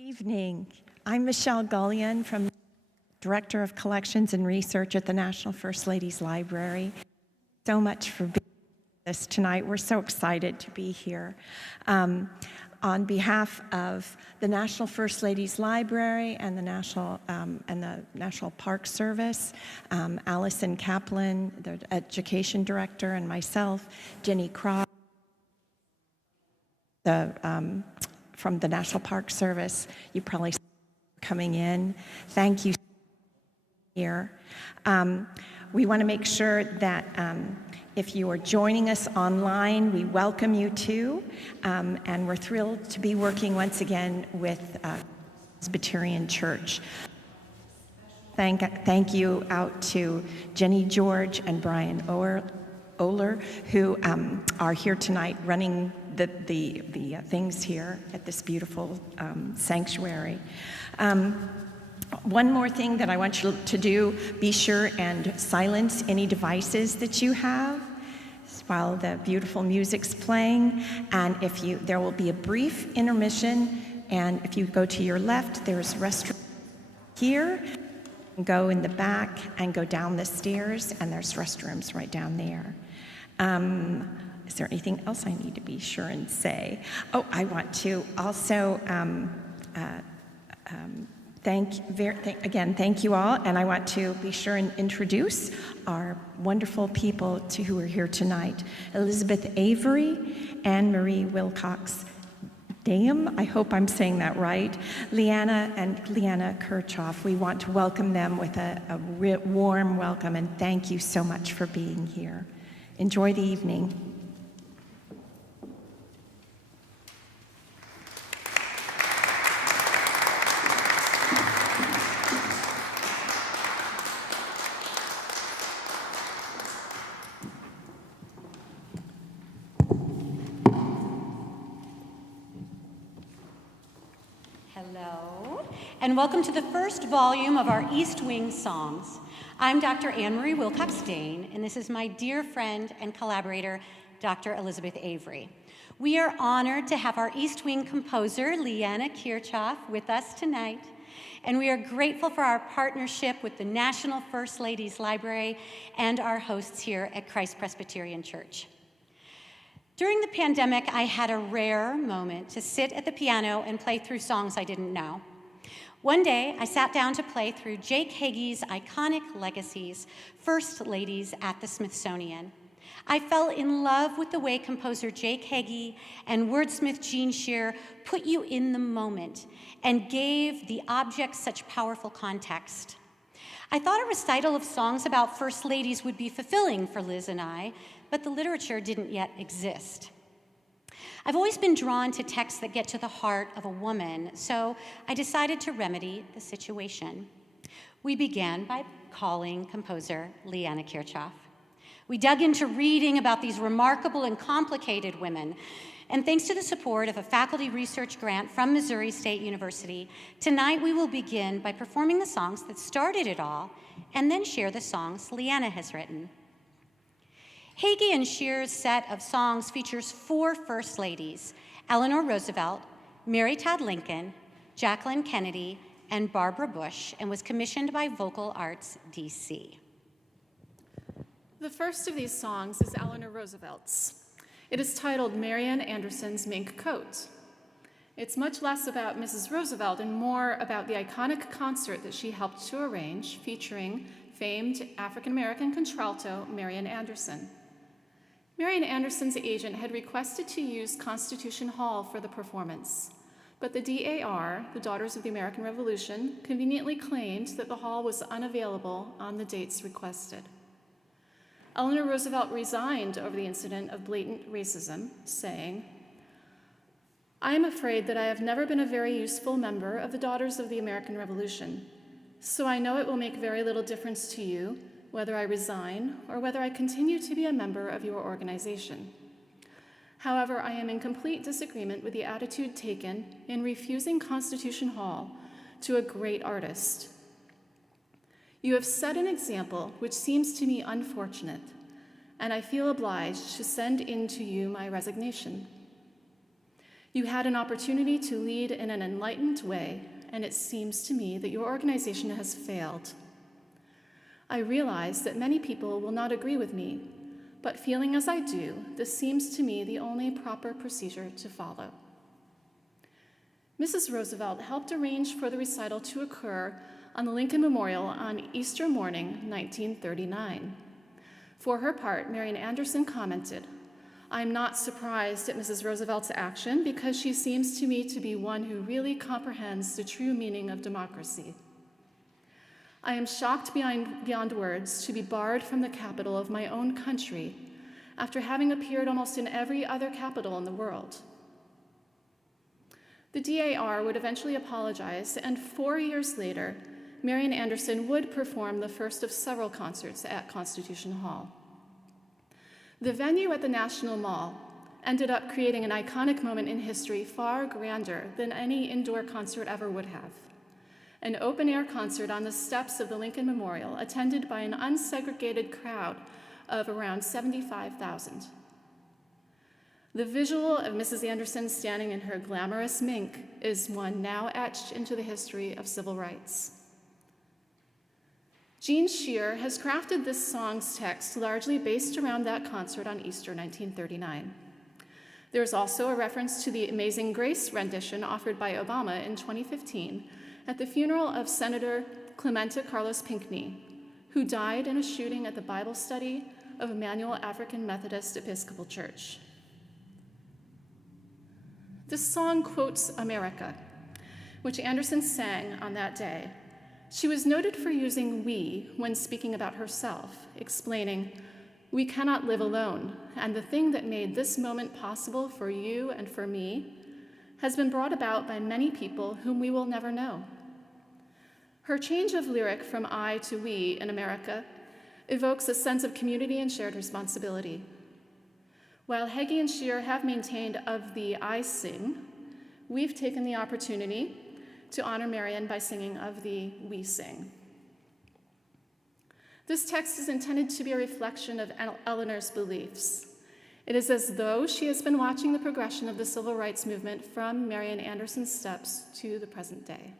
Evening. I'm Michelle Gullion, Director of Collections and Research at the National First Ladies Library. So much for being with us tonight. We're so excited to be here. On behalf of the National First Ladies Library and the National Park Service, Allison Kaplan, the Education Director, and myself, Jenny Cross, from the National Park Service. You probably saw coming in. Thank you here. We want to make sure that if you are joining us online, we welcome you too, and we're thrilled to be working once again with Presbyterian Church. Thank you out to Jenny George and Brian Oler, who are here tonight running the things here at this beautiful sanctuary. One more thing that I want you to do, be sure and silence any devices that you have while the beautiful music's playing. And there will be a brief intermission, and if you go to your left, there's restroom here. Go in the back and go down the stairs, and there's restrooms right down there. Is there anything else I need to be sure and say? Oh, I want to also thank you all, and I want to be sure and introduce our wonderful people who are here tonight. Elizabeth Avery, Anne Marie Wilcox Dame, I hope I'm saying that right, Leanna and Leanna Kirchoff. We want to welcome them with a warm welcome, and thank you so much for being here. Enjoy the evening. Hello, and welcome to the first volume of our East Wing songs. I'm Dr. Anne Marie Wilcox Dane, and this is my dear friend and collaborator, Dr. Elizabeth Avery. We are honored to have our East Wing composer, Leanna Kirchoff, with us tonight, and we are grateful for our partnership with the National First Ladies Library and our hosts here at Christ Presbyterian Church. During the pandemic, I had a rare moment to sit at the piano and play through songs I didn't know. One day, I sat down to play through Jake Hagee's iconic Legacies, First Ladies at the Smithsonian. I fell in love with the way composer Jake Hagee and wordsmith Gene Shear put you in the moment and gave the objects such powerful context. I thought a recital of songs about First Ladies would be fulfilling for Liz and I, but the literature didn't yet exist. I've always been drawn to texts that get to the heart of a woman, so I decided to remedy the situation. We began by calling composer Leanna Kirchoff. We dug into reading about these remarkable and complicated women, and thanks to the support of a faculty research grant from Missouri State University, tonight we will begin by performing the songs that started it all, and then share the songs Leanna has written. Hagee and Shear's set of songs features 4 First Ladies: Eleanor Roosevelt, Mary Todd Lincoln, Jacqueline Kennedy, and Barbara Bush, and was commissioned by Vocal Arts DC. The first of these songs is Eleanor Roosevelt's. It is titled Marian Anderson's Mink Coat. It's much less about Mrs. Roosevelt and more about the iconic concert that she helped to arrange, featuring famed African-American contralto Marian Anderson. Marian Anderson's agent had requested to use Constitution Hall for the performance, but the DAR, the Daughters of the American Revolution, conveniently claimed that the hall was unavailable on the dates requested. Eleanor Roosevelt resigned over the incident of blatant racism, saying, "I am afraid that I have never been a very useful member of the Daughters of the American Revolution, so I know it will make very little difference to you whether I resign or whether I continue to be a member of your organization. However, I am in complete disagreement with the attitude taken in refusing Constitution Hall to a great artist. You have set an example which seems to me unfortunate, and I feel obliged to send in to you my resignation. You had an opportunity to lead in an enlightened way, and it seems to me that your organization has failed. I realize that many people will not agree with me, but feeling as I do, this seems to me the only proper procedure to follow. Mrs. Roosevelt helped arrange for the recital to occur on the Lincoln Memorial on Easter morning, 1939. For her part, Marian Anderson commented, "I'm not surprised at Mrs. Roosevelt's action because she seems to me to be one who really comprehends the true meaning of democracy. I am shocked beyond words to be barred from the capital of my own country after having appeared almost in every other capital in the world." The DAR would eventually apologize, and 4 years later, Marian Anderson would perform the first of several concerts at Constitution Hall. The venue at the National Mall ended up creating an iconic moment in history far grander than any indoor concert ever would have. An open-air concert on the steps of the Lincoln Memorial, attended by an unsegregated crowd of around 75,000. The visual of Mrs. Anderson standing in her glamorous mink is one now etched into the history of civil rights. Jean Shear has crafted this song's text largely based around that concert on Easter 1939. There's also a reference to the Amazing Grace rendition offered by Obama in 2015 at the funeral of Senator Clemente Carlos Pinckney, who died in a shooting at the Bible study of Emmanuel African Methodist Episcopal Church. This song quotes America, which Anderson sang on that day. She was noted for using "we" when speaking about herself, explaining, "We cannot live alone, and the thing that made this moment possible for you and for me has been brought about by many people whom we will never know." Her change of lyric from "I" to "we" in America evokes a sense of community and shared responsibility. While Heggie and Shear have maintained of the "I sing," we've taken the opportunity to honor Marian by singing of the "we sing." This text is intended to be a reflection of Eleanor's beliefs. It is as though she has been watching the progression of the civil rights movement from Marian Anderson's steps to the present day.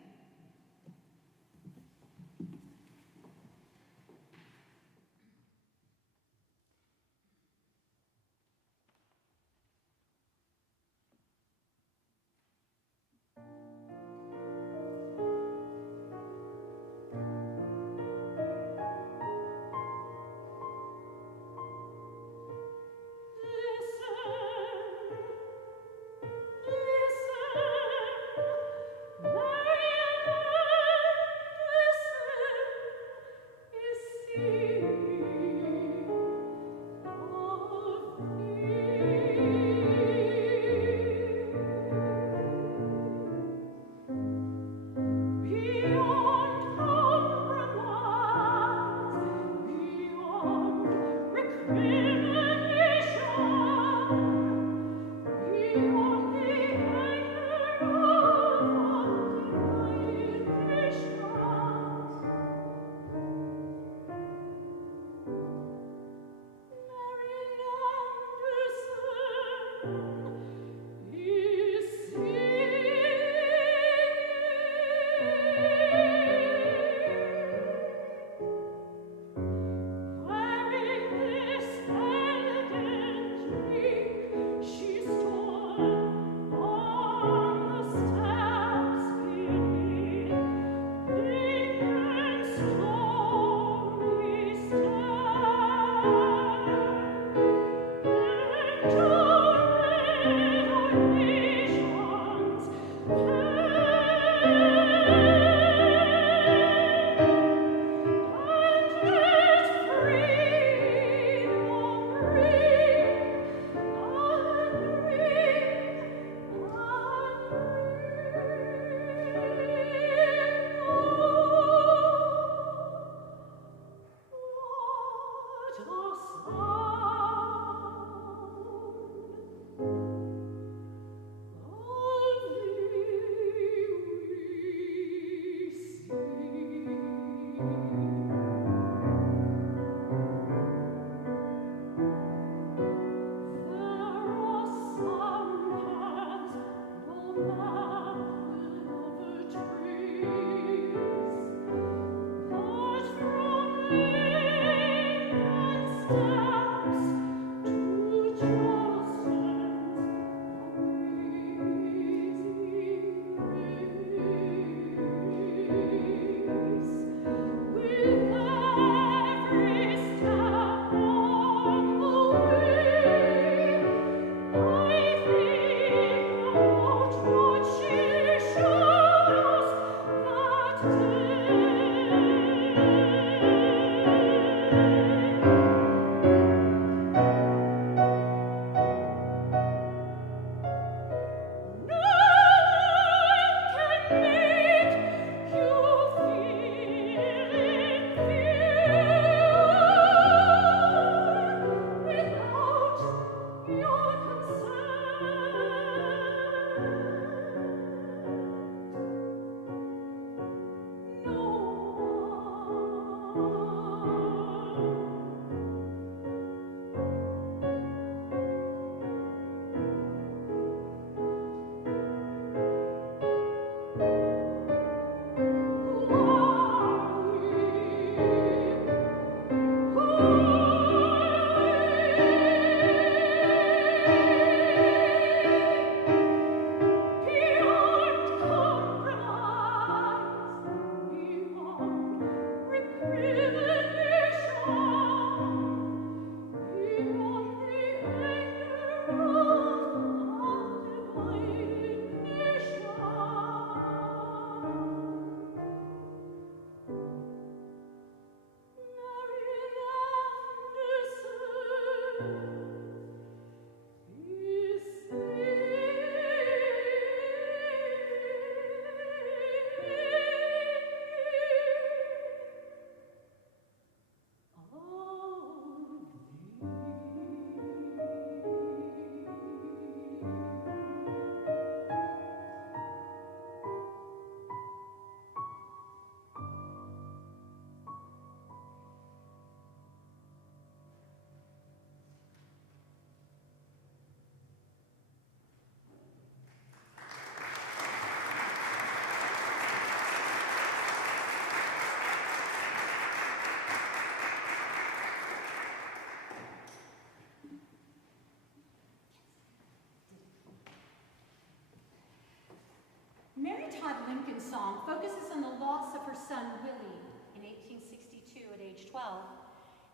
song focuses on the loss of her son, Willie, in 1862 at age 12,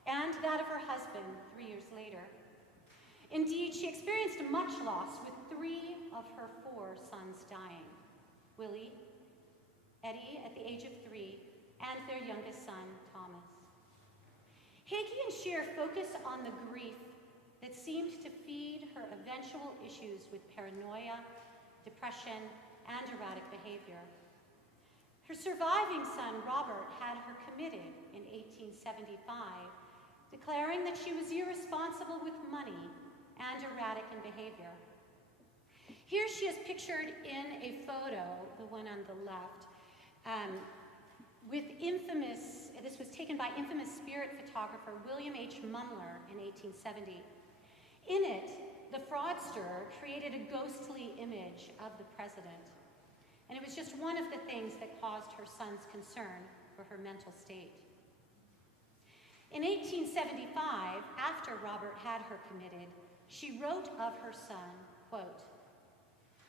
and that of her husband 3 years later. Indeed, she experienced much loss, with 3 of her 4 sons dying: Willie, Eddie at the age of 3, and their youngest son, Thomas. Hagee and Shear focus on the grief that seemed to feed her eventual issues with paranoia, depression, and erratic behavior. Her surviving son, Robert, had her committed in 1875, declaring that she was irresponsible with money and erratic in behavior. Here she is pictured in a photo, the one on the left, this was taken by infamous spirit photographer William H. Mumler in 1870. In it, the fraudster created a ghostly image of the president, and it was just one of the things that caused her son's concern for her mental state. In 1875, after Robert had her committed, she wrote of her son, quote,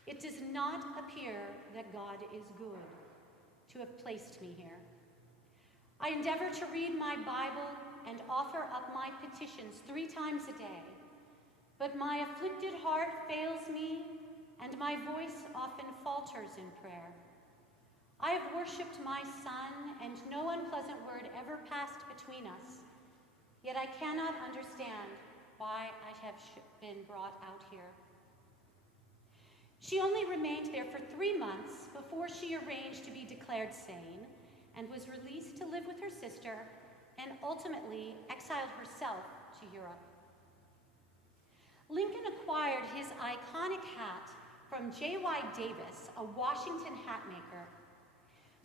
"It does not appear that God is good to have placed me here. I endeavor to read my Bible and offer up my petitions 3 times a day, but my afflicted heart fails me and my voice often falters in prayer. I have worshipped my son and no unpleasant word ever passed between us, yet I cannot understand why I have been brought out here." She only remained there for 3 months before she arranged to be declared sane and was released to live with her sister and ultimately exiled herself to Europe. Lincoln acquired his iconic hat from J.Y. Davis, a Washington hat maker.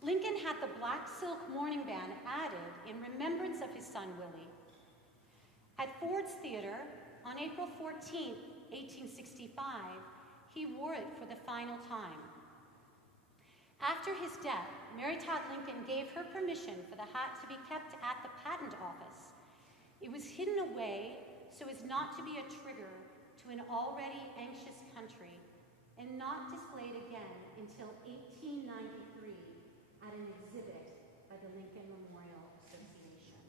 Lincoln had the black silk mourning band added in remembrance of his son, Willie. At Ford's Theater, on April 14, 1865, he wore it for the final time. After his death, Mary Todd Lincoln gave her permission for the hat to be kept at the patent office. It was hidden away so as not to be a trigger to an already anxious country, and not displayed again until 1893 at an exhibit by the Lincoln Memorial Association.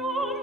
Oh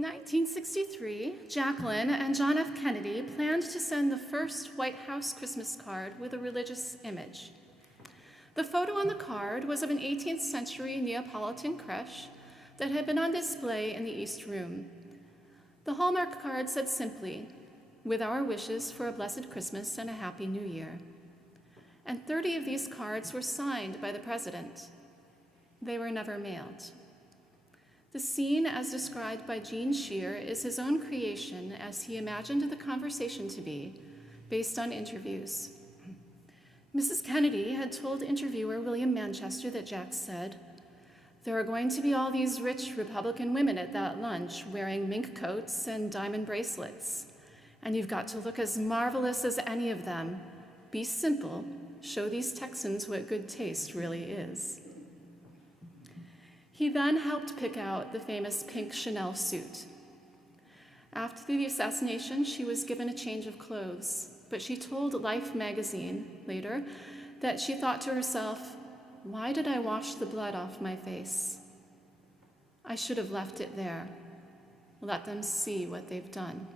In 1963, Jacqueline and John F. Kennedy planned to send the first White House Christmas card with a religious image. The photo on the card was of an 18th century Neapolitan creche that had been on display in the East Room. The Hallmark card said simply, "With our wishes for a blessed Christmas and a Happy New Year." And 30 of these cards were signed by the president. They were never mailed. The scene, as described by Gene Shear, is his own creation as he imagined the conversation to be, based on interviews. Mrs. Kennedy had told interviewer William Manchester that Jack said, "There are going to be all these rich Republican women at that lunch wearing mink coats and diamond bracelets, and you've got to look as marvelous as any of them. Be simple, show these Texans what good taste really is." He then helped pick out the famous pink Chanel suit. After the assassination, she was given a change of clothes, but she told Life magazine later that she thought to herself, "Why did I wash the blood off my face? I should have left it there. Let them see what they've done."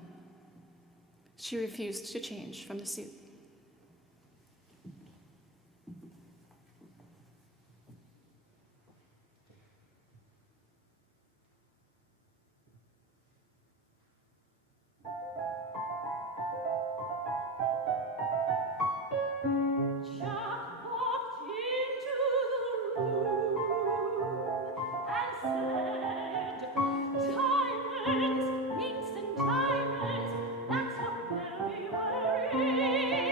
She refused to change from the suit. Diamonds, minks and diamonds, that's a very worry.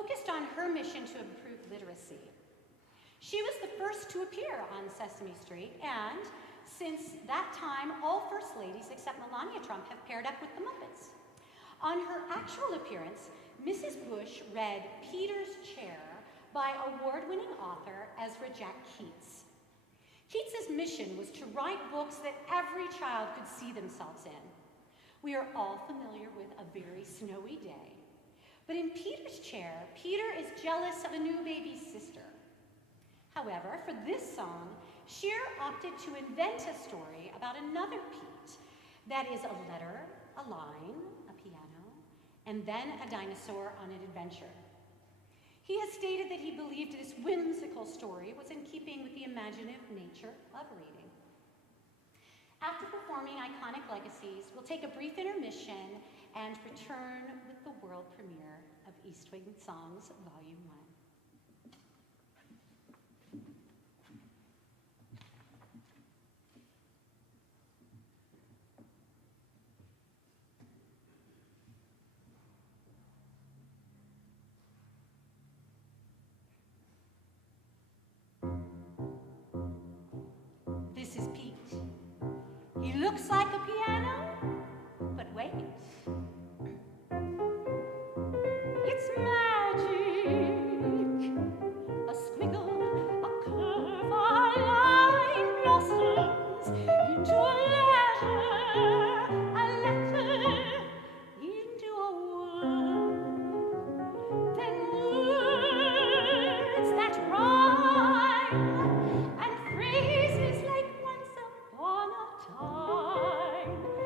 focused on her mission to improve literacy. She was the first to appear on Sesame Street, and since that time, all First Ladies except Melania Trump have paired up with the Muppets. On her actual appearance, Mrs. Bush read Peter's Chair by award-winning author Ezra Jack Keats. Keats's mission was to write books that every child could see themselves in. We are all familiar with A Very Snowy Day. But in Peter's Chair, Peter is jealous of a new baby sister. However, for this song, Shear opted to invent a story about another Pete that is a letter, a line, a piano, and then a dinosaur on an adventure. He has stated that he believed this whimsical story was in keeping with the imaginative nature of reading. After performing iconic legacies, we'll take a brief intermission and return with the world premiere of East Wing Songs Volume 1. This is Pete. He looks like a piano, but wait. It's magic. A squiggle, a curve, a line blossoms into a letter into a word. Then words that rhyme and phrases like once upon a time.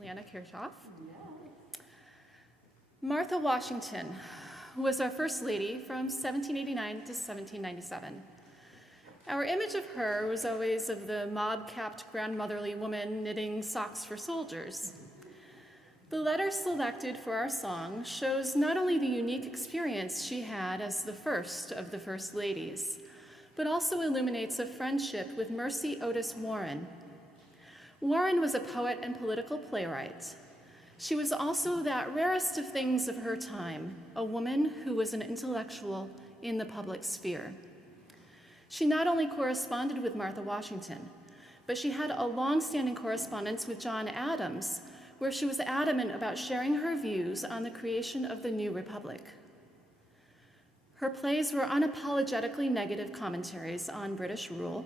Leanna Kirchoff. Martha Washington was our First Lady from 1789 to 1797. Our image of her was always of the mob-capped grandmotherly woman knitting socks for soldiers. The letter selected for our song shows not only the unique experience she had as the first of the First Ladies, but also illuminates a friendship with Mercy Otis Warren. Warren was a poet and political playwright. She was also that rarest of things of her time, a woman who was an intellectual in the public sphere. She not only corresponded with Martha Washington, but she had a long-standing correspondence with John Adams, where she was adamant about sharing her views on the creation of the new republic. Her plays were unapologetically negative commentaries on British rule,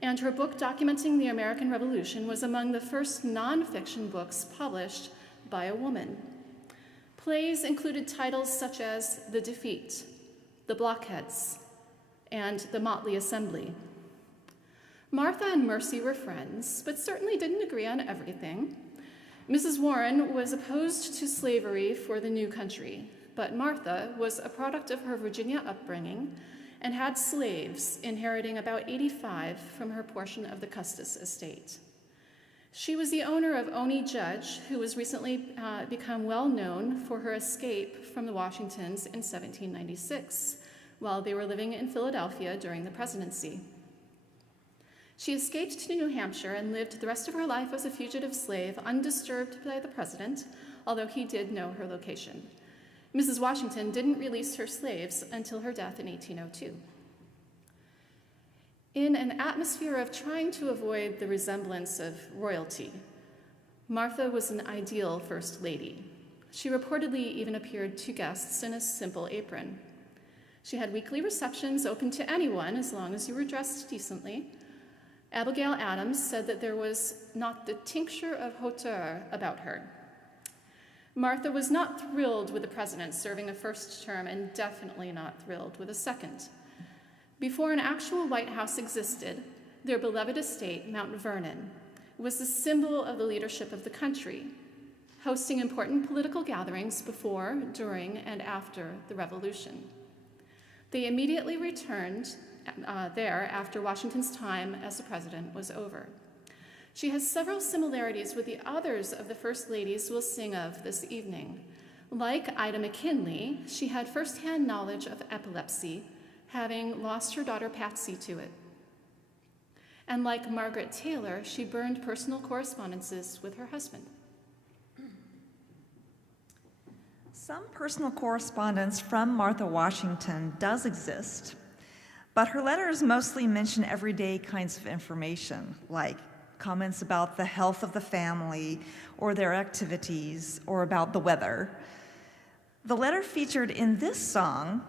and her book documenting the American Revolution was among the first nonfiction books published by a woman. Plays included titles such as The Defeat, The Blockheads, and The Motley Assembly. Martha and Mercy were friends, but certainly didn't agree on everything. Mrs. Warren was opposed to slavery for the new country, but Martha was a product of her Virginia upbringing and had slaves, inheriting about 85 from her portion of the Custis estate. She was the owner of Oni Judge, who was recently become well known for her escape from the Washingtons in 1796, while they were living in Philadelphia during the presidency. She escaped to New Hampshire and lived the rest of her life as a fugitive slave, undisturbed by the president, although he did know her location. Mrs. Washington didn't release her slaves until her death in 1802. In an atmosphere of trying to avoid the resemblance of royalty, Martha was an ideal First Lady. She reportedly even appeared to guests in a simple apron. She had weekly receptions open to anyone as long as you were dressed decently. Abigail Adams said that there was not the tincture of hauteur about her. Martha was not thrilled with the president serving a first term and definitely not thrilled with a second. Before an actual White House existed, their beloved estate, Mount Vernon, was the symbol of the leadership of the country, hosting important political gatherings before, during, and after the Revolution. They immediately returned there after Washington's time as the president was over. She has several similarities with the others of the First Ladies we'll sing of this evening. Like Ida McKinley, she had firsthand knowledge of epilepsy, having lost her daughter Patsy to it. And like Margaret Taylor, she burned personal correspondences with her husband. Some personal correspondence from Martha Washington does exist, but her letters mostly mention everyday kinds of information, like comments about the health of the family, or their activities, or about the weather. The letter featured in this song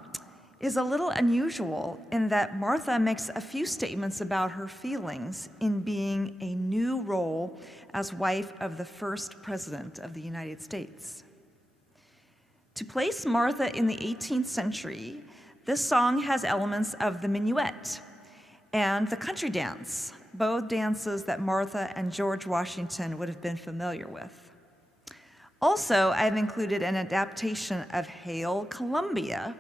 is a little unusual in that Martha makes a few statements about her feelings in being a new role as wife of the first president of the United States. To place Martha in the 18th century, this song has elements of the minuet and the country dance, both dances that Martha and George Washington would have been familiar with. Also, I've included an adaptation of Hail Columbia.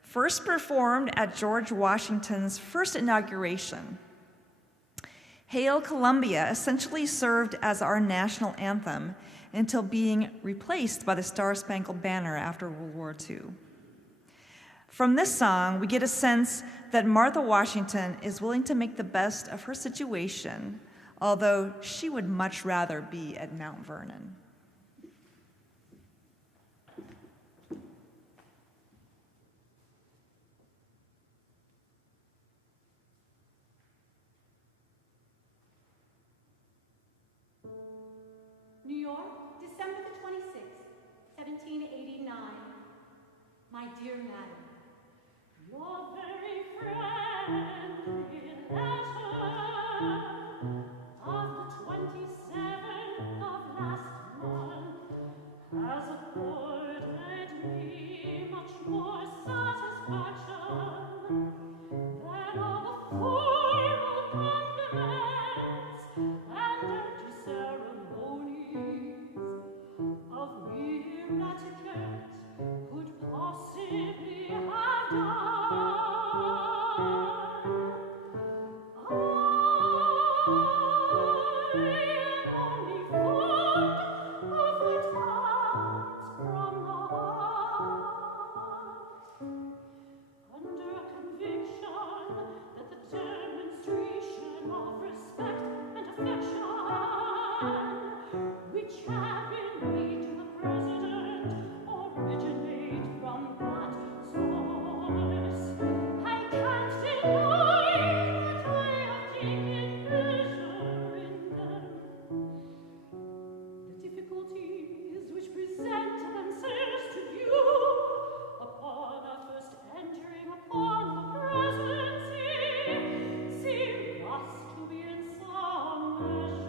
First performed at George Washington's first inauguration. Hail Columbia essentially served as our national anthem until being replaced by the Star-Spangled Banner after World War II. From this song, we get a sense that Martha Washington is willing to make the best of her situation, although she would much rather be at Mount Vernon. New York, December the 26th, 1789. My dear madam, your very friendly letter of the 27th of last month has afforded me much more satisfaction than all the Seem thus to be in some measure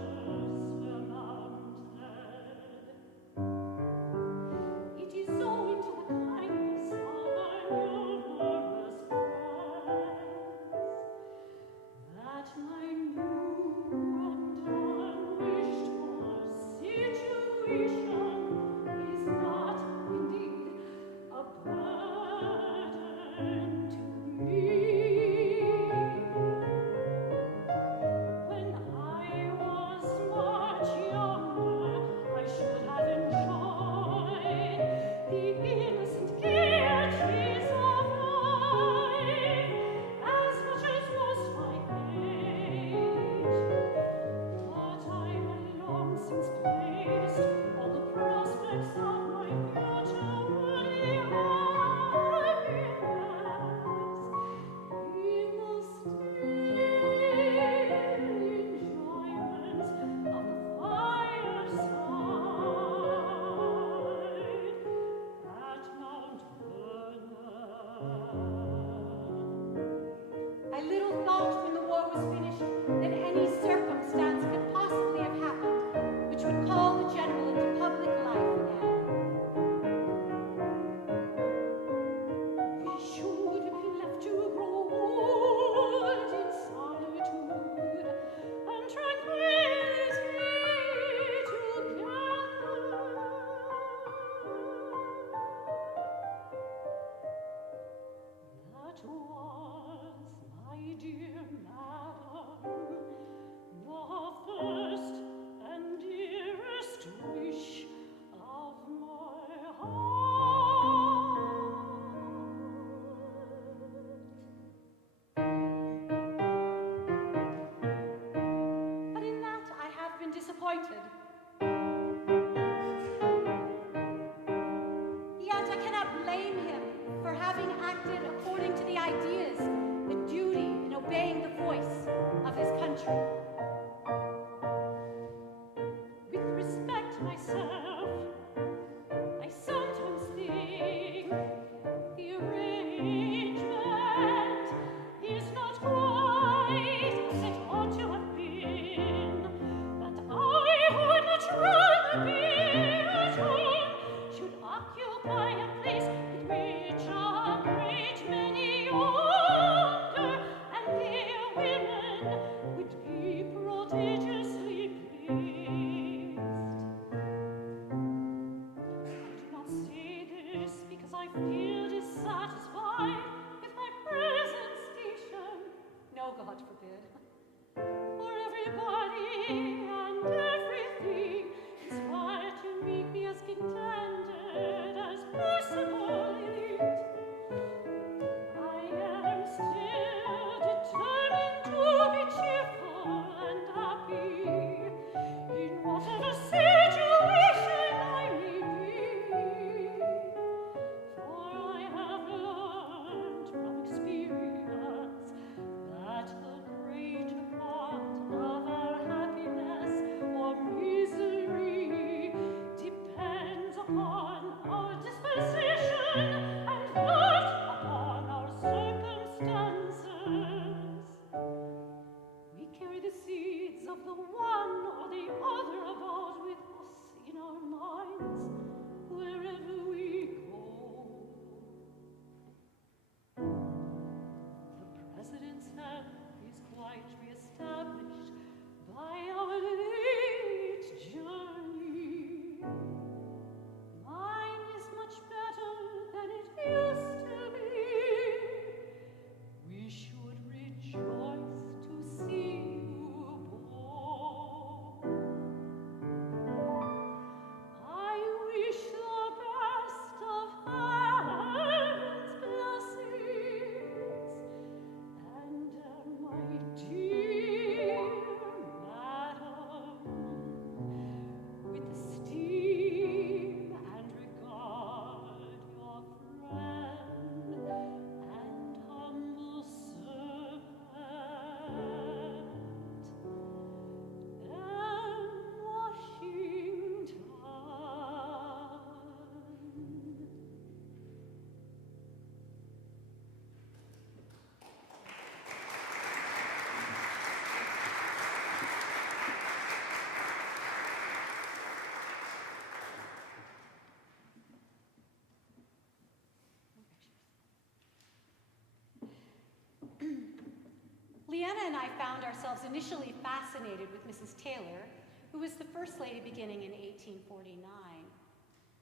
Leanna and I found ourselves initially fascinated with Mrs. Taylor, who was the First Lady beginning in 1849.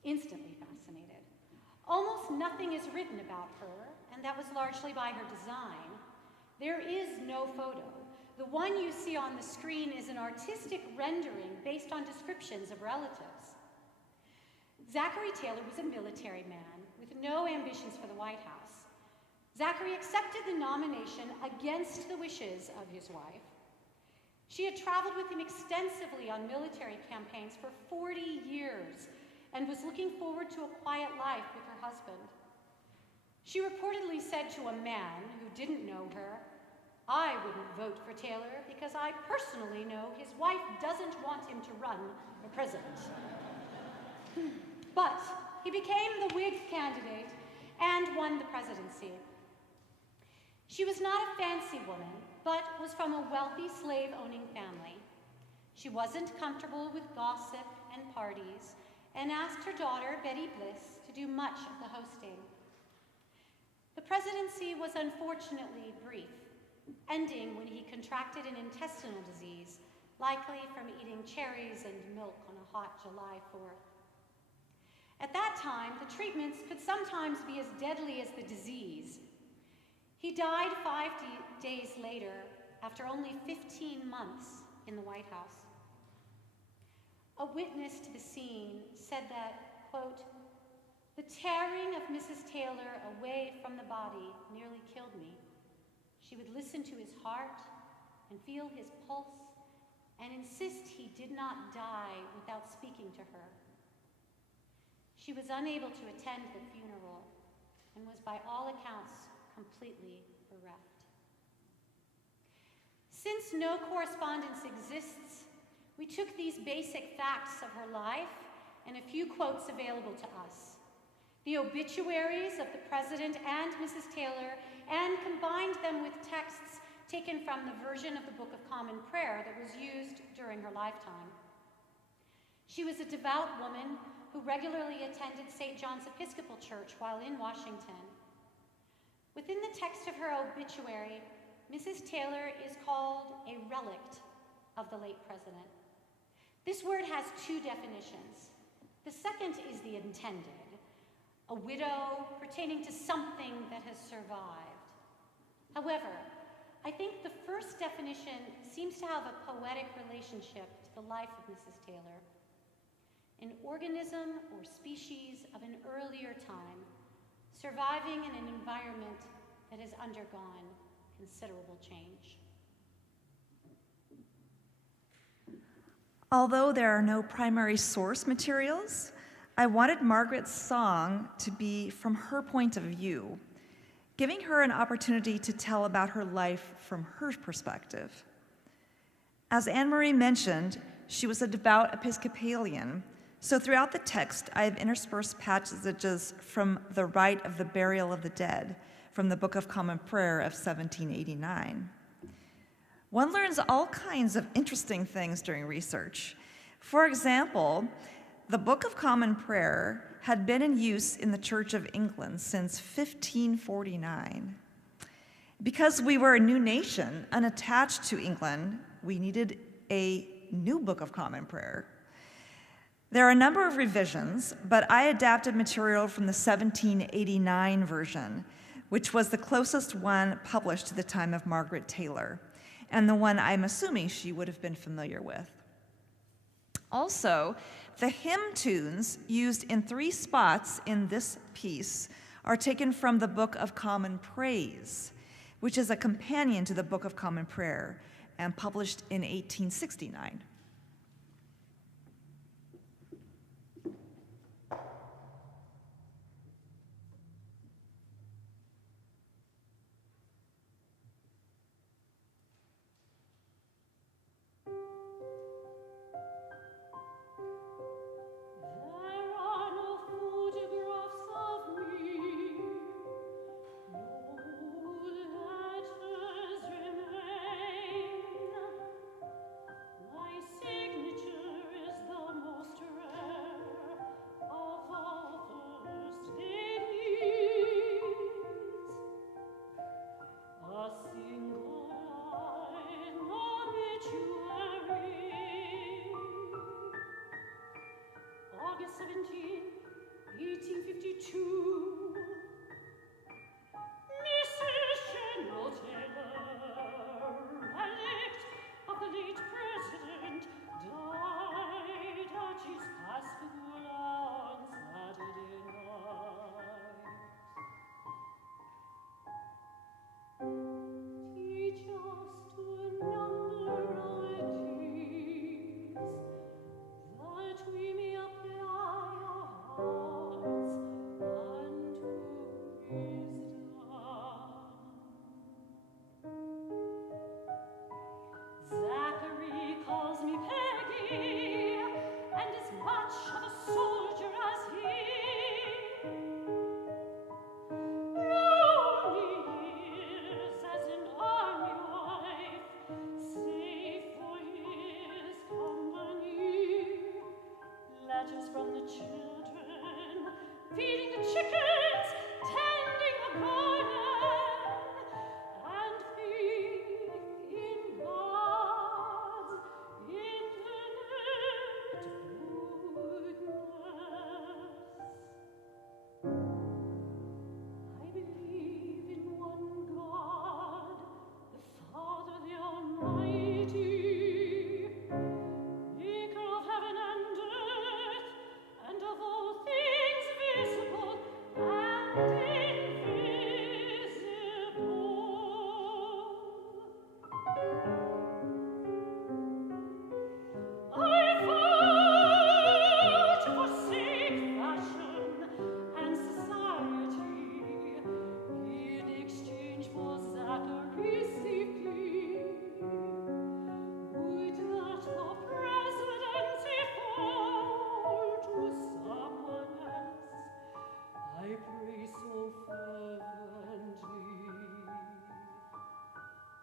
Instantly fascinated. Almost nothing is written about her, and that was largely by her design. There is no photo. The one you see on the screen is an artistic rendering based on descriptions of relatives. Zachary Taylor was a military man with no ambitions for the White House. Zachary accepted the nomination against the wishes of his wife. She had traveled with him extensively on military campaigns for 40 years and was looking forward to a quiet life with her husband. She reportedly said to a man who didn't know her, "I wouldn't vote for Taylor because I personally know his wife doesn't want him to run for president." But he became the Whig candidate and won the presidency. She was not a fancy woman, but was from a wealthy slave-owning family. She wasn't comfortable with gossip and parties and asked her daughter, Betty Bliss, to do much of the hosting. The presidency was unfortunately brief, ending when he contracted an intestinal disease, likely from eating cherries and milk on a hot July 4th. At that time, the treatments could sometimes be as deadly as the disease. He died 5 days later, after only 15 months in the White House. A witness to the scene said that, quote, "The tearing of Mrs. Taylor away from the body nearly killed me. She would listen to his heart and feel his pulse and insist he did not die without speaking to her. She was unable to attend the funeral and was by all accounts completely bereft." Since no correspondence exists, we took these basic facts of her life and a few quotes available to us, the obituaries of the President and Mrs. Taylor, and combined them with texts taken from the version of the Book of Common Prayer that was used during her lifetime. She was a devout woman who regularly attended St. John's Episcopal Church while in Washington. Within the text of her obituary, Mrs. Taylor is called a relict of the late president. This word has two definitions. The second is the intended, a widow pertaining to something that has survived. However, I think the first definition seems to have a poetic relationship to the life of Mrs. Taylor. An organism or species of an earlier time, surviving in an environment that has undergone considerable change. Although there are no primary source materials, I wanted Margaret's song to be from her point of view, giving her an opportunity to tell about her life from her perspective. As Anne-Marie mentioned, she was a devout Episcopalian, so throughout the text, I have interspersed passages from the rite of the burial of the dead from the Book of Common Prayer of 1789. One learns all kinds of interesting things during research. For example, the Book of Common Prayer had been in use in the Church of England since 1549. Because we were a new nation, unattached to England, we needed a new Book of Common Prayer. There are a number of revisions, but I adapted material from the 1789 version, which was the closest one published to the time of Margaret Taylor, and the one I'm assuming she would have been familiar with. Also, the hymn tunes used in 3 spots in this piece are taken from the Book of Common Praise, which is a companion to the Book of Common Prayer and published in 1869. My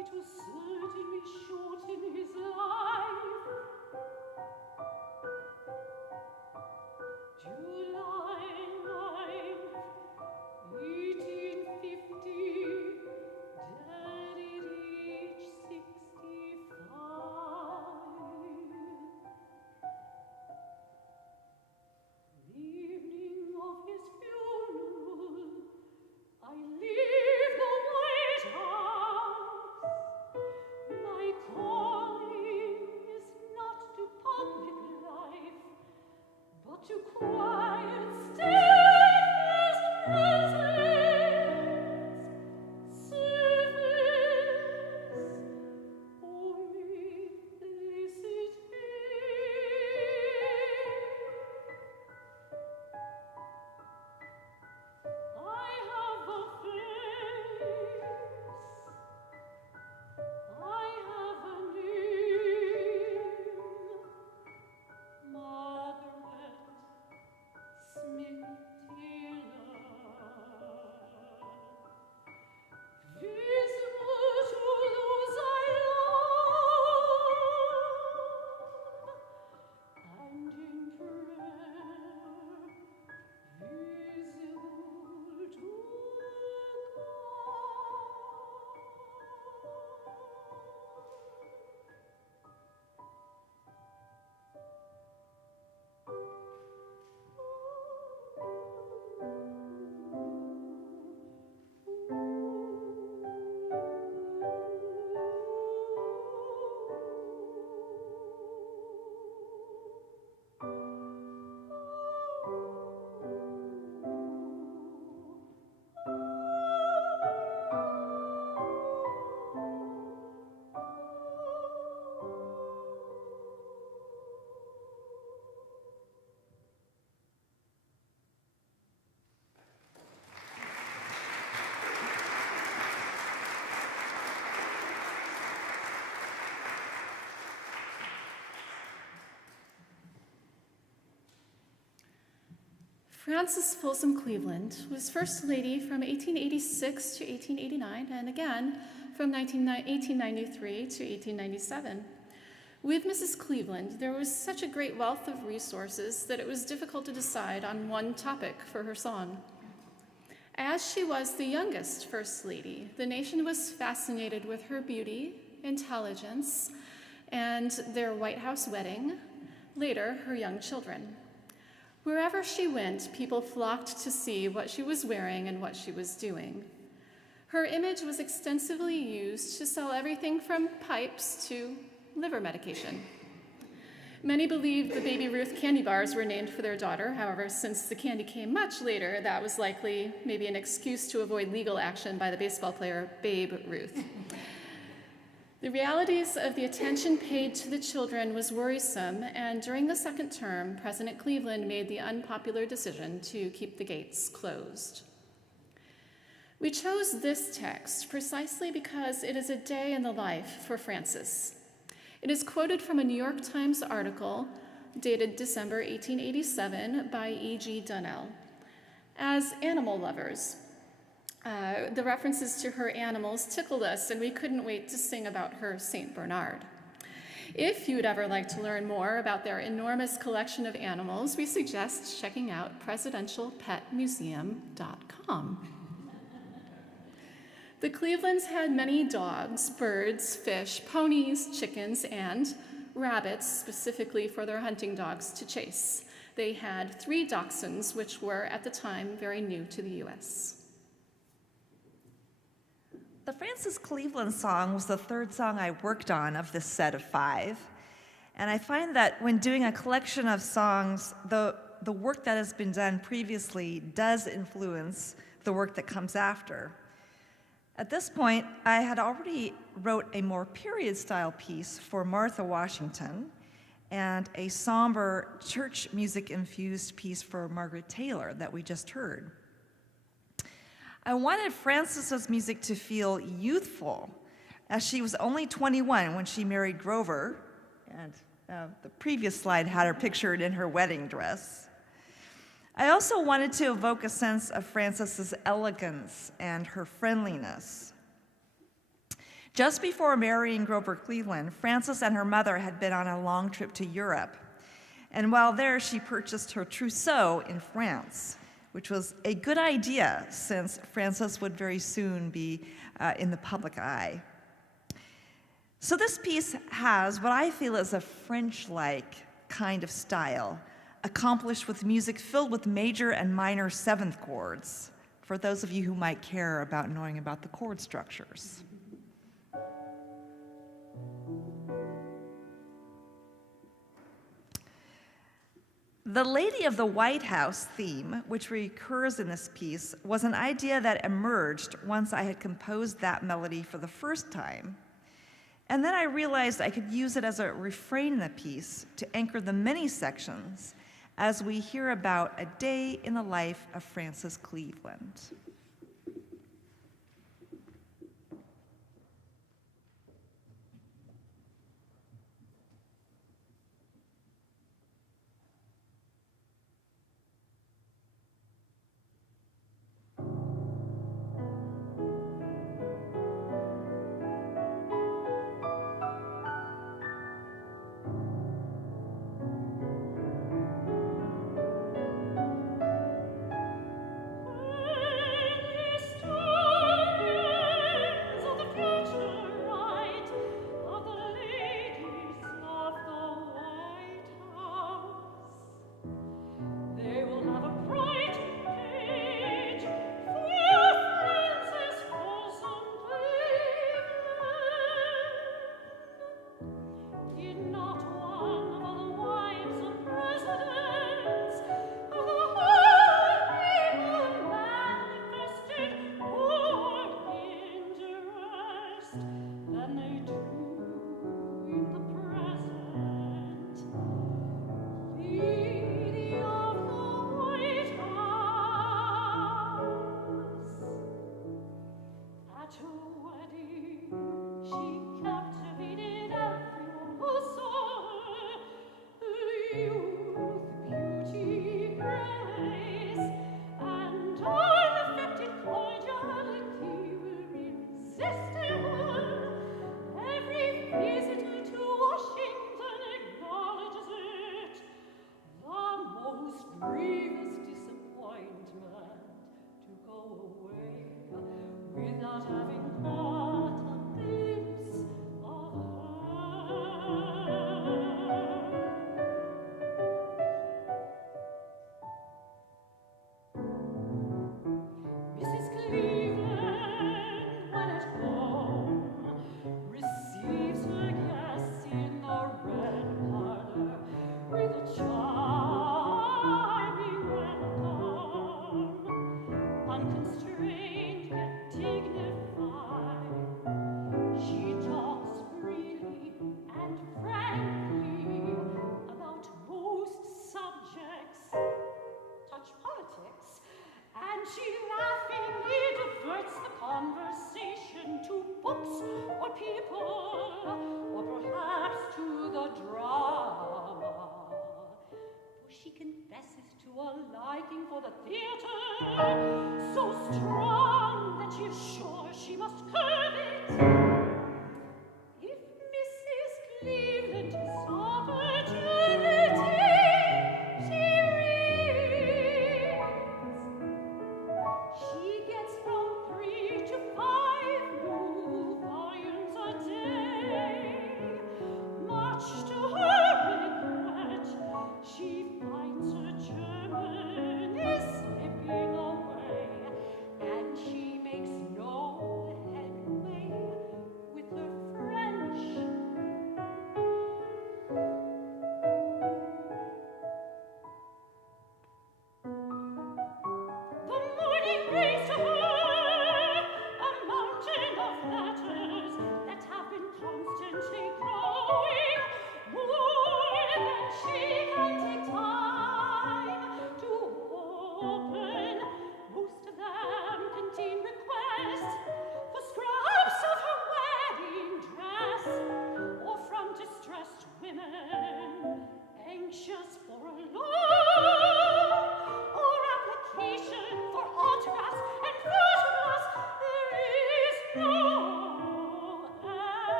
It was certainly short in his life. July 9th, 1850, Daddy reached 65. The evening of his funeral, I leave the White House. My calling is not to public life, but to quiet, steadfast presence, service, only felicity. I have a face, I have a name, Margaret Smith Taylor, visible to those I love, and in prayer visible to Frances Folsom Cleveland was First Lady from 1886 to 1889, and again from 1893 to 1897. With Mrs. Cleveland, there was such a great wealth of resources that it was difficult to decide on one topic for her song. As she was the youngest First Lady, the nation was fascinated with her beauty, intelligence, and their White House wedding, later her young children. Wherever she went, people flocked to see what she was wearing and what she was doing. Her image was extensively used to sell everything from pipes to liver medication. Many believed the Baby Ruth candy bars were named for their daughter. However, since the candy came much later, that was likely maybe an excuse to avoid legal action by the baseball player Babe Ruth. The realities of the attention paid to the children was worrisome, and during the second term, President Cleveland made the unpopular decision to keep the gates closed. We chose this text precisely because it is a day in the life for Frances. It is quoted from a New York Times article dated December 1887 by E.G. Donnell. As animal lovers, the references to her animals tickled us, and we couldn't wait to sing about her St. Bernard. If you would ever like to learn more about their enormous collection of animals, we suggest checking out presidentialpetmuseum.com. The Clevelands had many dogs, birds, fish, ponies, chickens, and rabbits, specifically for their hunting dogs to chase. They had 3 dachshunds, which were, at the time, very new to the U.S. The Frances Cleveland song was the third song I worked on of this set of 5. And I find that when doing a collection of songs, the work that has been done previously does influence the work that comes after. At this point, I had already wrote a more period-style piece for Martha Washington and a somber church music-infused piece for Margaret Taylor that we just heard. I wanted Frances's music to feel youthful, as she was only 21 when she married Grover, and the previous slide had her pictured in her wedding dress. I also wanted to evoke a sense of Frances's elegance and her friendliness. Just before marrying Grover Cleveland, Frances and her mother had been on a long trip to Europe. And while there, she purchased her trousseau in France, which was a good idea since Frances would very soon be in the public eye. So this piece has what I feel is a French-like kind of style, accomplished with music filled with major and minor seventh chords, for those of you who might care about knowing about the chord structures. The Lady of the White House theme, which recurs in this piece, was an idea that emerged once I had composed that melody for the first time. And then I realized I could use it as a refrain in the piece to anchor the many sections as we hear about a day in the life of Frances Cleveland.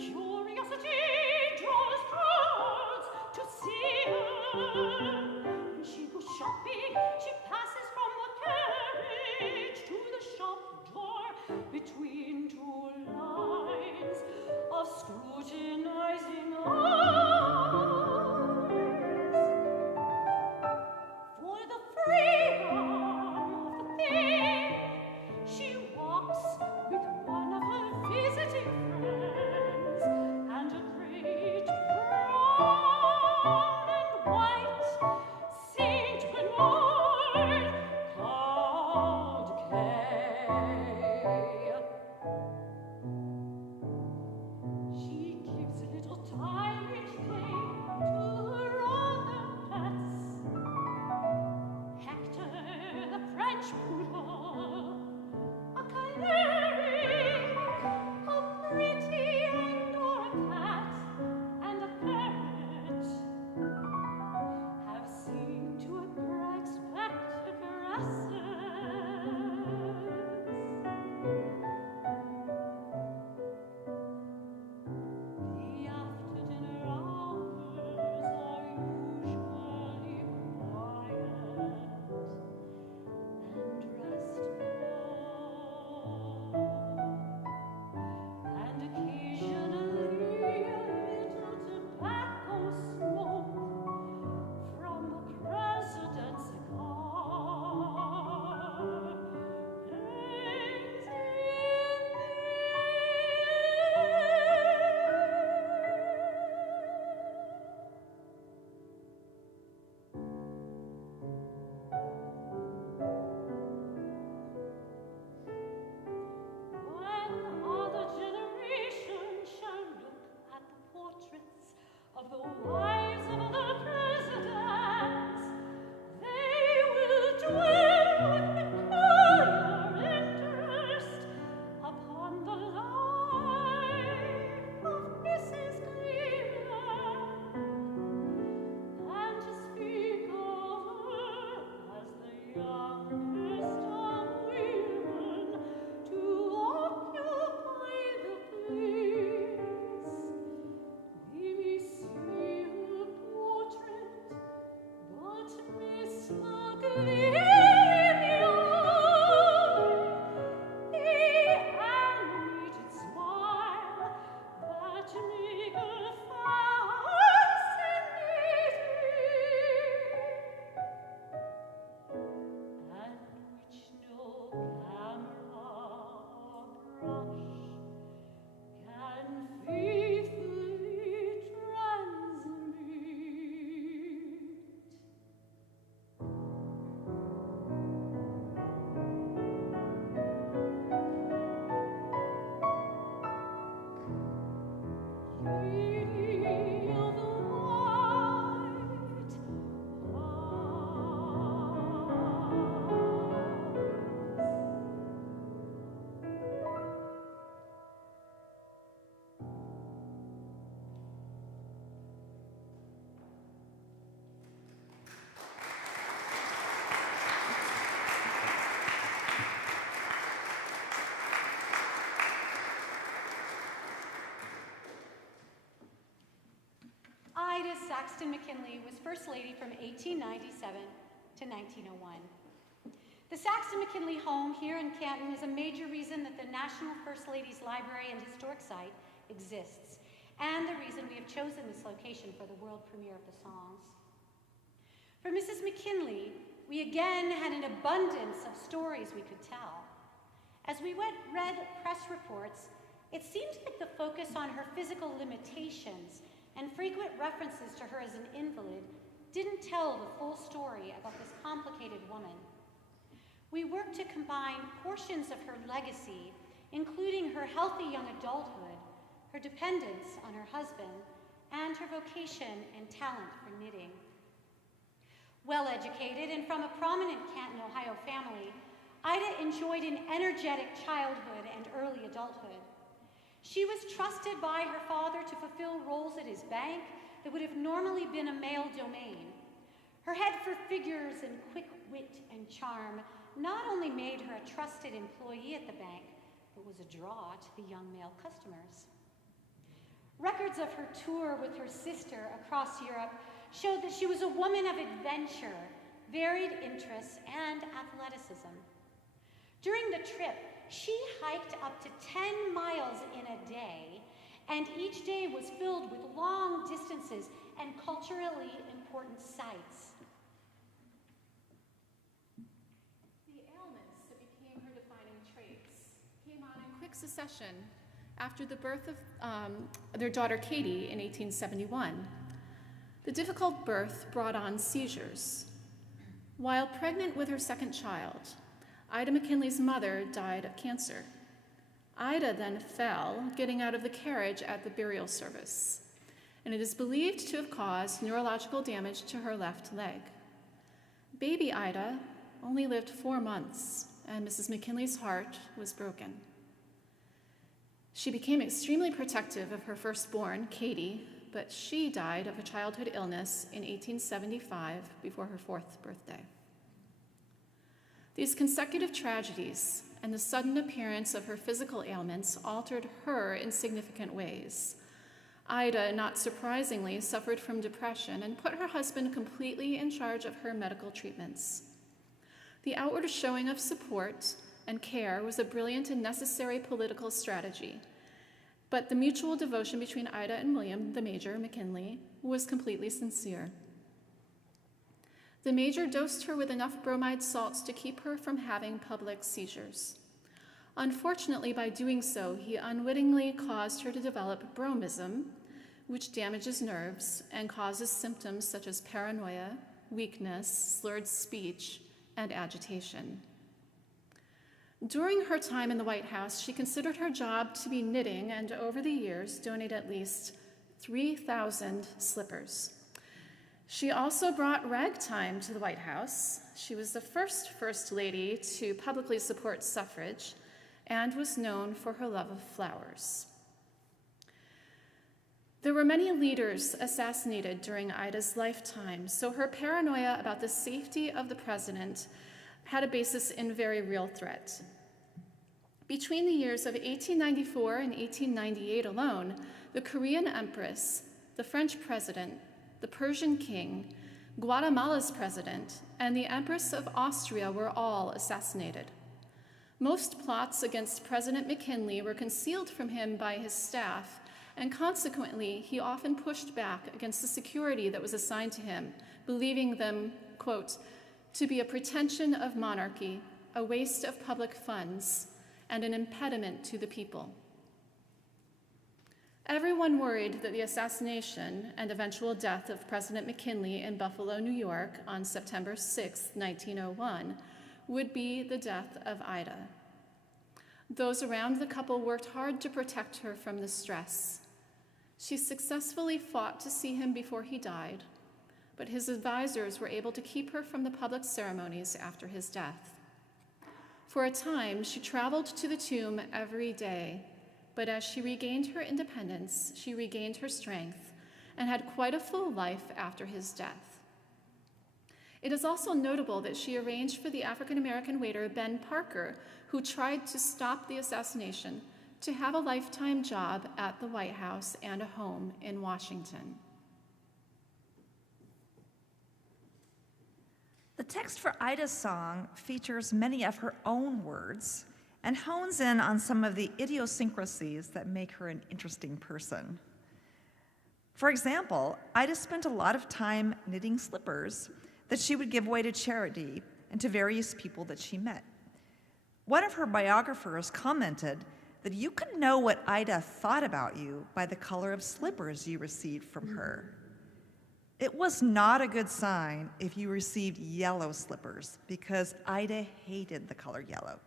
Curiosity draws crowds to see her. When she goes shopping, she passes from the carriage to the shop door between two lines of scrutinizing eyes. For the freedom of the thing, she walks with one of her visiting friends and a great brown and white Saint Bernard called Kay. She gives a little time each day to her other pets. Hector, the French poodle, a canary, a pretty Angora cat, and a parrot have seemed to expect caresses. The after-dinner hours are usually quiet and restful, and occasionally a little tobacco smoke from the president's cigar hangs in the When other generations shall look at the portraits of the wives of the presidents, they will dwell with peculiar interest upon the life of Mrs. Cleveland, and to speak of her as the youngest of women to occupy the place. We may see her portrait, but miss the gleam in the eye, the animated smile that make her fascinating, and which no camera or brush can faithfully transmit. Lady of the White Ida Saxton McKinley was First Lady from 1897 to 1901. The Saxton McKinley home here in Canton is a major reason that the National First Ladies Library and Historic Site exists, and the reason we have chosen this location for the world premiere of the songs. For Mrs. McKinley, we again had an abundance of stories we could tell. As we read press reports, it seemed like the focus on her physical limitations and frequent references to her as an invalid didn't tell the full story about this complicated woman. We worked to combine portions of her legacy, including her healthy young adulthood, her dependence on her husband, and her vocation and talent for knitting. Well-educated and from a prominent Canton, Ohio family, Ida enjoyed an energetic childhood and early adulthood. She was trusted by her father to fulfill roles at his bank that would have normally been a male domain. Her head for figures and quick wit and charm not only made her a trusted employee at the bank, but was a draw to the young male customers. Records of her tour with her sister across Europe showed that she was a woman of adventure, varied interests, and athleticism. During the trip, she hiked up to 10 miles in a day, and each day was filled with long distances and culturally important sites. The ailments that became her defining traits came on in quick succession after the birth of their daughter Katie in 1871. The difficult birth brought on seizures. While pregnant with her second child, Ida McKinley's mother died of cancer. Ida then fell, getting out of the carriage at the burial service, and it is believed to have caused neurological damage to her left leg. Baby Ida only lived 4 months, and Mrs. McKinley's heart was broken. She became extremely protective of her firstborn, Katie, but she died of a childhood illness in 1875 before her 4th birthday. These consecutive tragedies and the sudden appearance of her physical ailments altered her in significant ways. Ida, not surprisingly, suffered from depression and put her husband completely in charge of her medical treatments. The outward showing of support and care was a brilliant and necessary political strategy, but the mutual devotion between Ida and William, the Major McKinley, was completely sincere. The Major dosed her with enough bromide salts to keep her from having public seizures. Unfortunately, by doing so, he unwittingly caused her to develop bromism, which damages nerves and causes symptoms such as paranoia, weakness, slurred speech, and agitation. During her time in the White House, she considered her job to be knitting and over the years donated at least 3,000 slippers. She also brought ragtime to the White House. She was the first lady to publicly support suffrage and was known for her love of flowers. There were many leaders assassinated during Ida's lifetime, so her paranoia about the safety of the president had a basis in very real threat. Between the years of 1894 and 1898 alone, the Korean Empress, the French president, the Persian king, Guatemala's president, and the Empress of Austria were all assassinated. Most plots against President McKinley were concealed from him by his staff, and consequently, he often pushed back against the security that was assigned to him, believing them, quote, to be a pretension of monarchy, a waste of public funds, and an impediment to the people. Everyone worried that the assassination and eventual death of President McKinley in Buffalo, New York on September 6, 1901, would be the death of Ida. Those around the couple worked hard to protect her from the stress. She successfully fought to see him before he died, but his advisors were able to keep her from the public ceremonies after his death. For a time, she traveled to the tomb every day, but as she regained her independence, she regained her strength and had quite a full life after his death. It is also notable that she arranged for the African-American waiter Ben Parker, who tried to stop the assassination, to have a lifetime job at the White House and a home in Washington. The text for Ida's song features many of her own words and hones in on some of the idiosyncrasies that make her an interesting person. For example, Ida spent a lot of time knitting slippers that she would give away to charity and to various people that she met. One of her biographers commented that you could know what Ida thought about you by the color of slippers you received from her. It was not a good sign if you received yellow slippers, because Ida hated the color yellow.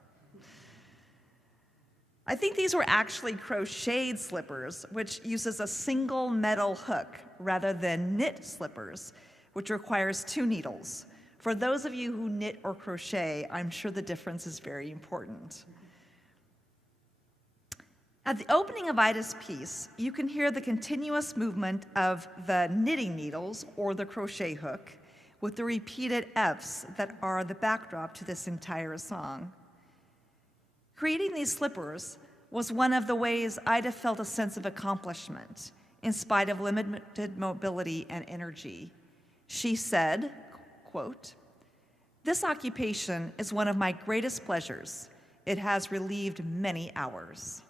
I think these were actually crocheted slippers, which uses a single metal hook rather than knit slippers, which requires 2 needles. For those of you who knit or crochet, I'm sure the difference is very important. At the opening of Ida's piece, you can hear the continuous movement of the knitting needles, or the crochet hook, with the repeated Fs that are the backdrop to this entire song. Creating these slippers was one of the ways Ida felt a sense of accomplishment, in spite of limited mobility and energy. She said, quote, "This occupation is one of my greatest pleasures. It has relieved many hours."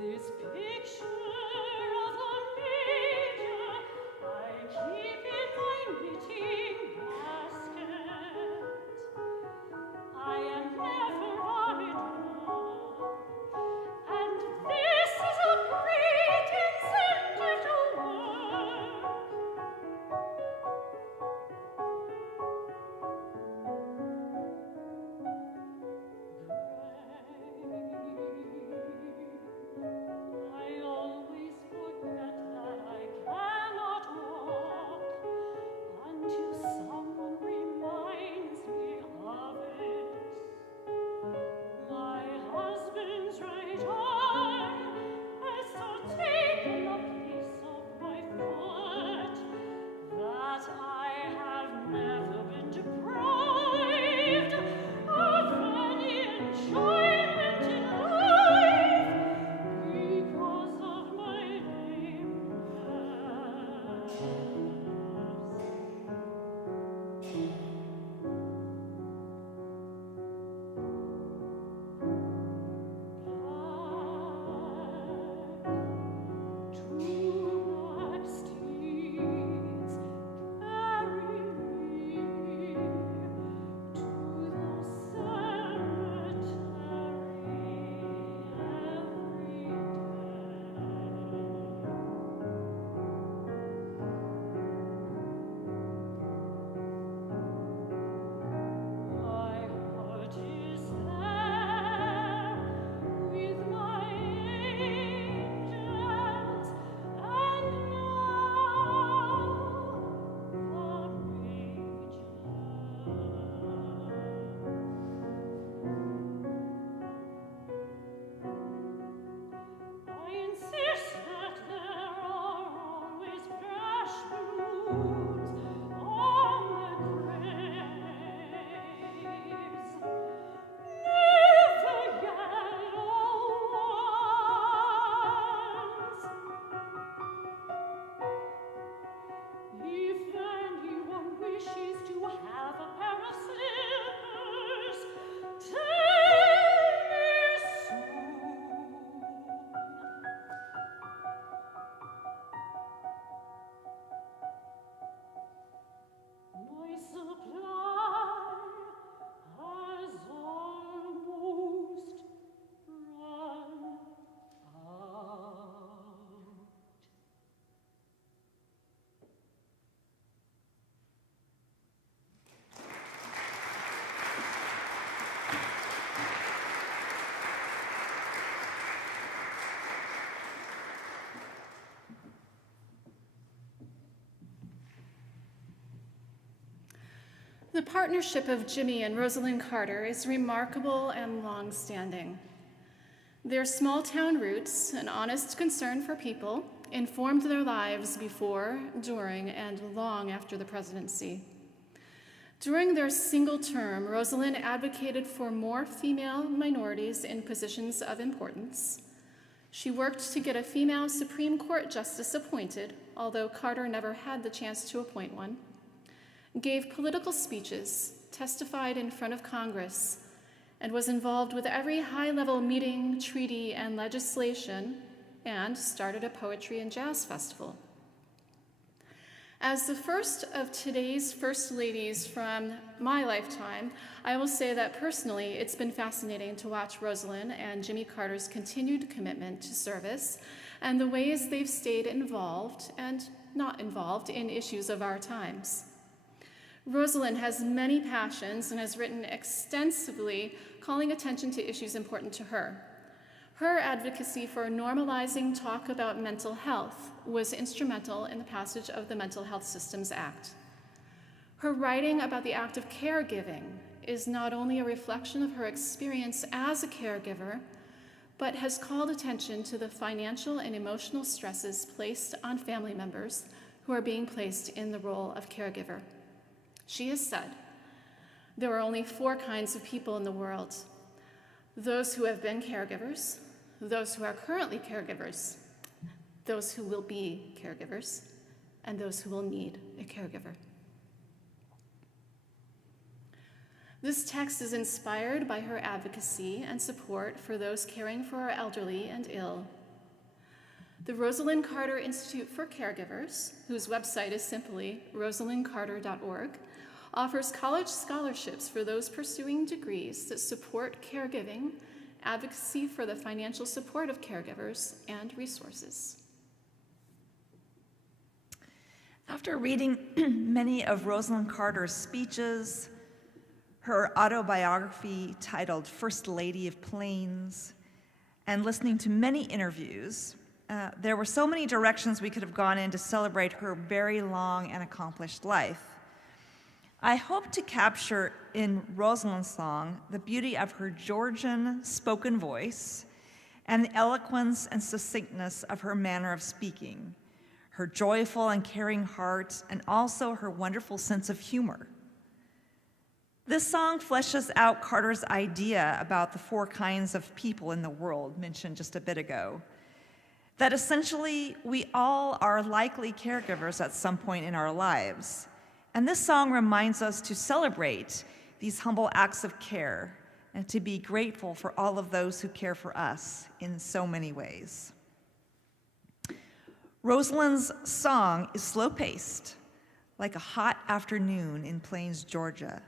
This picture of a major I keep The partnership of Jimmy and Rosalynn Carter is remarkable and long-standing. Their small-town roots and honest concern for people informed their lives before, during, and long after the presidency. During their single term, Rosalynn advocated for more female minorities in positions of importance. She worked to get a female Supreme Court justice appointed, although Carter never had the chance to appoint one, gave political speeches, testified in front of Congress, and was involved with every high-level meeting, treaty, and legislation, and started a poetry and jazz festival. As the first of today's First Ladies from my lifetime, I will say that personally it's been fascinating to watch Rosalynn and Jimmy Carter's continued commitment to service and the ways they've stayed involved and not involved in issues of our times. Rosalynn has many passions and has written extensively calling attention to issues important to her. Her advocacy for normalizing talk about mental health was instrumental in the passage of the Mental Health Systems Act. Her writing about the act of caregiving is not only a reflection of her experience as a caregiver, but has called attention to the financial and emotional stresses placed on family members who are being placed in the role of caregiver. She has said, there are only 4 kinds of people in the world: those who have been caregivers, those who are currently caregivers, those who will be caregivers, and those who will need a caregiver. This text is inspired by her advocacy and support for those caring for our elderly and ill. The Rosalynn Carter Institute for Caregivers, whose website is simply rosalynncarter.org, offers college scholarships for those pursuing degrees that support caregiving, advocacy for the financial support of caregivers, and resources. After reading many of Rosalynn Carter's speeches, her autobiography titled First Lady of Plains, and listening to many interviews, there were so many directions we could have gone in to celebrate her very long and accomplished life. I hope to capture in Rosalynn's song the beauty of her Georgian spoken voice and the eloquence and succinctness of her manner of speaking, her joyful and caring heart, and also her wonderful sense of humor. This song fleshes out Carter's idea about the 4 kinds of people in the world mentioned just a bit ago, that essentially we all are likely caregivers at some point in our lives. And this song reminds us to celebrate these humble acts of care and to be grateful for all of those who care for us in so many ways. Rosalynn's song is slow-paced, like a hot afternoon in Plains, Georgia.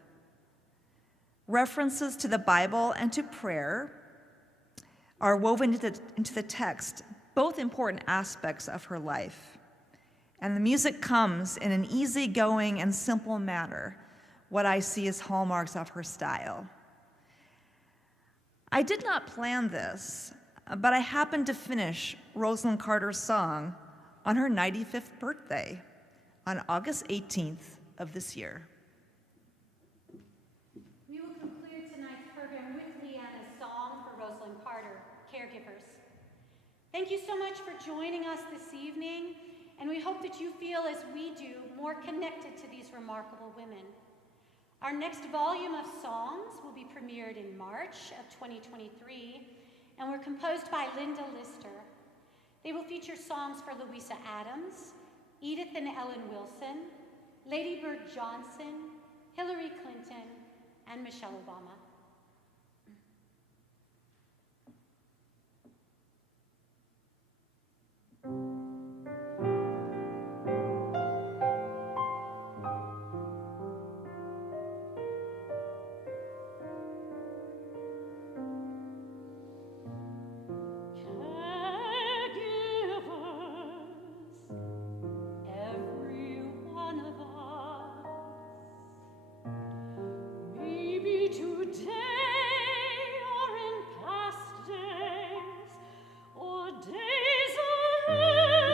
References to the Bible and to prayer are woven into the text, both important aspects of her life. And the music comes in an easygoing and simple manner, what I see as hallmarks of her style. I did not plan this, but I happened to finish Rosalynn Carter's song on her 95th birthday on August 18th of this year. We will conclude tonight's program with Leanna's song for Rosalynn Carter, Caregivers. Thank you so much for joining us this evening, and we hope that you feel, as we do, more connected to these remarkable women. Our next volume of songs will be premiered in March of 2023, and were composed by Linda Lister. They will feature songs for Louisa Adams, Edith and Ellen Wilson, Lady Bird Johnson, Hillary Clinton, and Michelle Obama. Days ahead.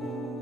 you.